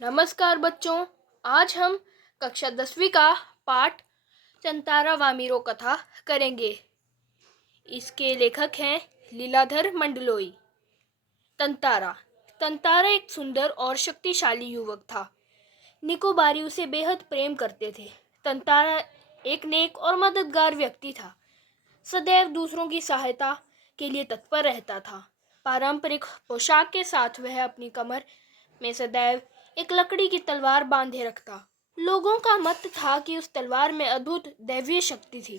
नमस्कार बच्चों। आज हम कक्षा 10वीं का पाठ तंतारा वामीरो कथा करेंगे। इसके लेखक हैं लीलाधर मंडलोई। तंतारा तंतारा एक सुंदर और शक्तिशाली युवक था। निकोबारी उसे बेहद प्रेम करते थे। तंतारा एक नेक और मददगार व्यक्ति था। सदैव दूसरों की सहायता के लिए तत्पर रहता था। पारंपरिक पोशाक के साथ वह अपनी कमर में सदैव एक लकड़ी की तलवार बांधे रखता। लोगों का मत था कि उस तलवार में अद्भुत दैवीय शक्ति थी।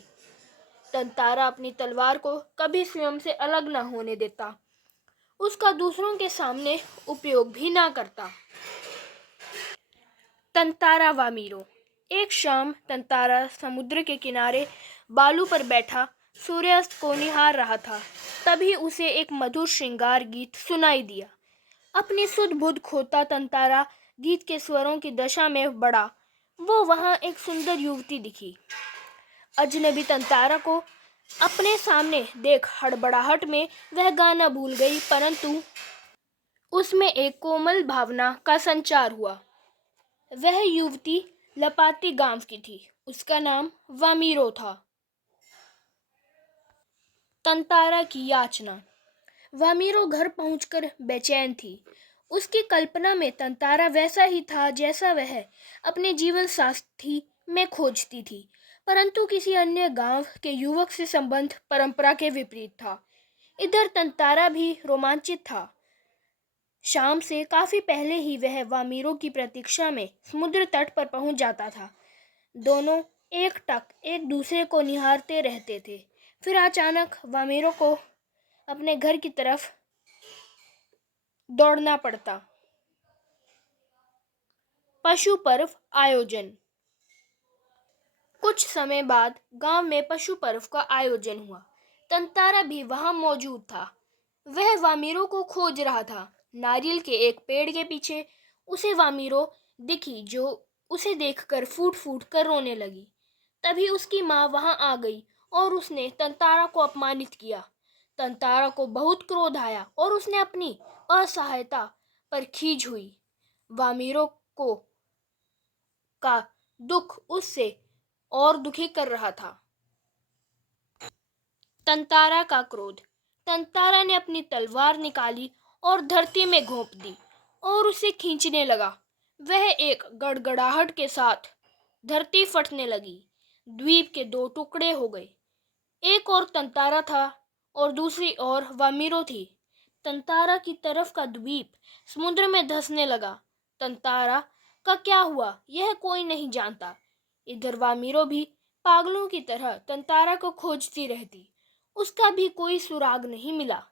तंतारा अपनी तलवार को कभी स्वयं से अलग न होने देता, उसका दूसरों के सामने उपयोग भी ना करता। तंतारा वामीरो। एक शाम तंतारा समुद्र के किनारे बालू पर बैठा सूर्यास्त को निहार रहा था। तभी उसे एक मधुर श्रृंगार गीत सुनाई दिया। अपनी सुध बुध खोता तंतारा गीत के स्वरों की दशा में बढ़ा। वो वहां एक सुंदर युवती दिखी। अजनबी तंतारा को अपने सामने देख हड़बड़ाहट में वह गाना भूल गई, परंतु उसमें एक कोमल भावना का संचार हुआ। वह युवती लपाती गांव की थी। उसका नाम वामीरो था। तंतारा की याचना। वामीरो घर पहुंचकर बेचैन थी। उसकी कल्पना में तंतारा वैसा ही था जैसा वह अपने जीवन साथी में खोजती थी, परंतु किसी अन्य गांव के युवक से संबंध परंपरा के विपरीत था। इधर तंतारा भी रोमांचित था। शाम से काफी पहले ही वह वामीरो की प्रतीक्षा में समुद्र तट पर पहुंच जाता था। दोनों एकटक एक दूसरे को निहारते रहते थे। फिर अचानक वामीरो को अपने घर की तरफ दौड़ना पड़ता। पशु पर्व आयोजन। कुछ समय बाद गांव में पशु पर्व का आयोजन हुआ। तंतारा भी वहां मौजूद था। वह वामीरो को खोज रहा था। नारियल के एक पेड़ के पीछे उसे वामीरो दिखी, जो उसे देखकर फूट फूट कर रोने लगी। तभी उसकी माँ वहां आ गई और उसने तंतारा को अपमानित किया। तंतारा को बहुत क्रोध आया और उसने अपनी असहायता पर खीज हुई। वामीरो को का दुख उससे और दुखी कर रहा था। तंतारा का क्रोध। तंतारा ने अपनी तलवार निकाली और धरती में घोंप दी और उसे खींचने लगा। वह एक गड़गड़ाहट के साथ धरती फटने लगी। द्वीप के दो टुकड़े हो गए। एक ओर तंतारा था और दूसरी ओर वामीरो थी। तंतारा की तरफ का द्वीप समुद्र में धंसने लगा। तंतारा का क्या हुआ यह कोई नहीं जानता। इधर वामीरो भी पागलों की तरह तंतारा को खोजती रहती। उसका भी कोई सुराग नहीं मिला।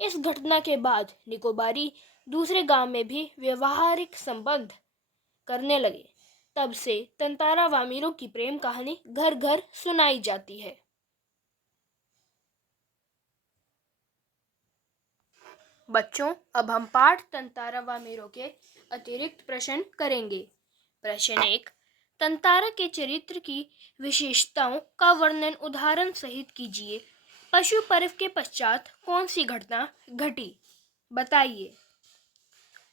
इस घटना के बाद निकोबारी दूसरे गांव में भी व्यवहारिक संबंध करने लगे। तब से तंतारा वामीरो की प्रेम कहानी घर घर सुनाई जाती है। बच्चों, अब हम पाठ तंतारा वामीरो के अतिरिक्त प्रश्न करेंगे। प्रश्न 1। तंतारा के चरित्र की विशेषताओं का वर्णन उदाहरण सहित कीजिए। पशु पर्व के पश्चात कौन सी घटना घटी, बताइए।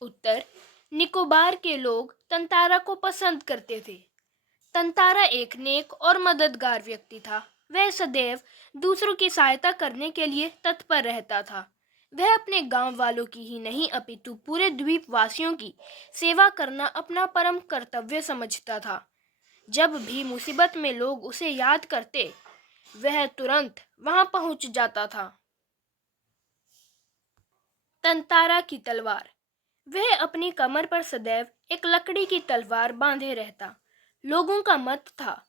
उत्तर। निकोबार के लोग तंतारा को पसंद करते थे। तंतारा एक नेक और मददगार व्यक्ति था। वह सदैव दूसरों की सहायता करने के लिए तत्पर रहता था। वह अपने गांव वालों की ही नहीं अपितु पूरे द्वीप वासियों की सेवा करना अपना परम कर्तव्य समझता था। जब भी मुसीबत में लोग उसे याद करते, वह तुरंत वहां पहुंच जाता था। तंतारा की तलवार। वह अपनी कमर पर सदैव एक लकड़ी की तलवार बांधे रहता। लोगों का मत था,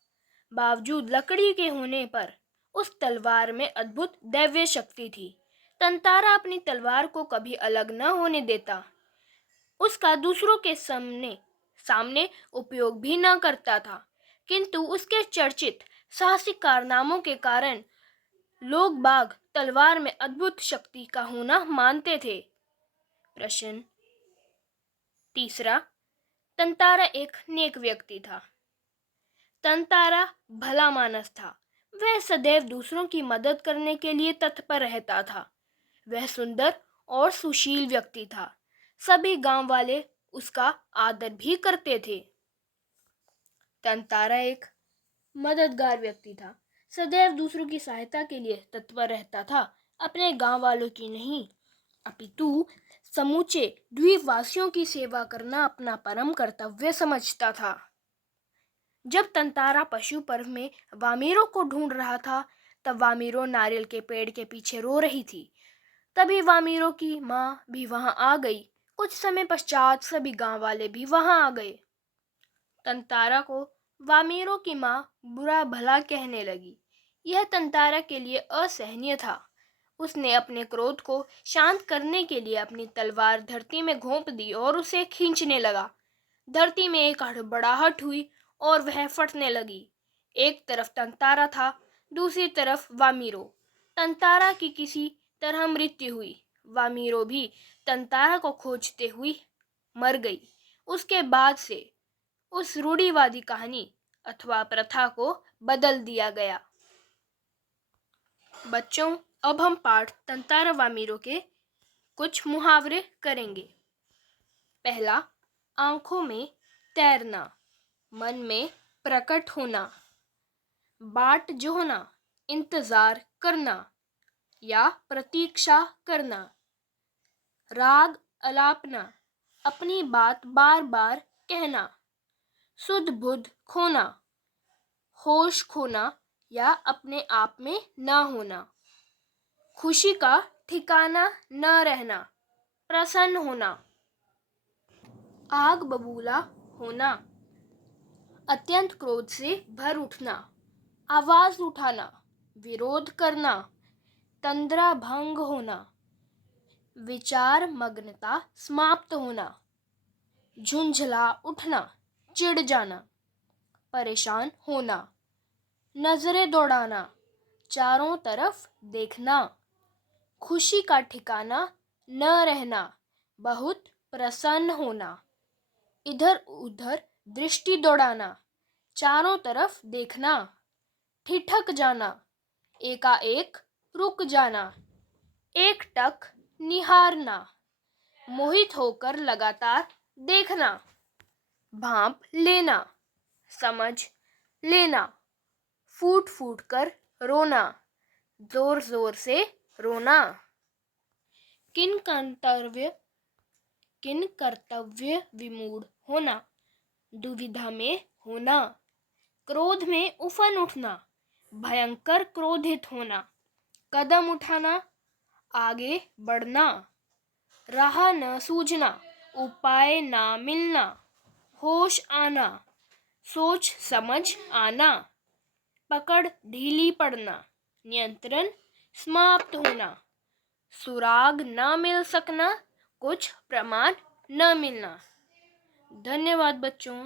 बावजूद लकड़ी के होने पर उस तलवार में अद्भुत दैवीय शक्ति थी। तंतारा अपनी तलवार को कभी अलग न होने देता। उसका दूसरों के सामने सामने उपयोग भी न करता था, किंतु उसके चर्चित साहसिक कारनामों के कारण लोग बाग तलवार में अद्भुत शक्ति का होना मानते थे। प्रश्न 3। तंतारा एक नेक व्यक्ति था। तंतारा भला मानस था। वह सदैव दूसरों की मदद करने के लिए तत्पर रहता था। वह सुंदर और सुशील व्यक्ति था। सभी गांव वाले उसका आदर भी करते थे। तंतारा एक मददगार व्यक्ति था, सदैव दूसरों की सहायता के लिए तत्पर रहता था, अपने गांव वालों की नहीं अपितु समूचे द्वीपवासियों की सेवा करना अपना परम कर्तव्य समझता था। जब तंतारा पशु पर्व में वामीरों को ढूंढ रहा था, तब वामीरो नारियल के पेड़ के पीछे रो रही थी। तभी वामीरों की माँ भी वहां आ गई। कुछ समय पश्चात सभी गांव वाले भी वहां आ गए। तंतारा को वामीरों की माँ बुरा भला कहने लगी। यह तंतारा के लिए असहनीय था। उसने अपने क्रोध को शांत करने के लिए अपनी तलवार धरती में घोंप दी और उसे खींचने लगा। धरती में एक हड़बड़ाहट हुई और वह फटने लगी। एक तरफ तंतारा था, दूसरी तरफ वामीरो। तंतारा की किसी तरह मृत्यु हुई। वामीरो भी तंतारा को खोजते हुए मर गई। उसके बाद से उस रूढ़िवादी कहानी अथवा प्रथा को बदल दिया गया। बच्चों, अब हम पाठ तंतारा वामीरो के कुछ मुहावरे करेंगे। पहला, आंखों में तैरना, मन में प्रकट होना, बाट जोहना, इंतजार करना या प्रतीक्षा करना, राग अलापना, अपनी बात बार बार कहना, सुध बुध खोना, होश खोना या अपने आप में न होना, खुशी का ठिकाना न रहना, प्रसन्न होना, आग बबूला होना, अत्यंत क्रोध से भर उठना, आवाज उठाना, विरोध करना, तंद्रा भंग होना, विचार मग्नता समाप्त होना, झुंझला उठना, चिढ़ जाना, परेशान होना, नजरें दौड़ाना, चारों तरफ देखना, खुशी का ठिकाना न रहना, बहुत प्रसन्न होना, इधर उधर दृष्टि दौड़ाना, चारों तरफ देखना, ठिठक जाना, एकाएक रुक जाना, एकटक निहारना, मोहित होकर लगातार देखना, भांप लेना, समझ लेना, फूट फूट कर रोना, जोर जोर से रोना। किन कर्तव्य विमूढ़ होना, दुविधा में होना, क्रोध में उफन उठना, भयंकर क्रोधित होना, कदम उठाना, आगे बढ़ना, राह न सूझना, उपाय ना मिलना, होश आना, सोच समझ आना, पकड़ ढीली पड़ना, नियंत्रण समाप्त होना, सुराग न मिल सकना, कुछ प्रमाण न मिलना। धन्यवाद बच्चों।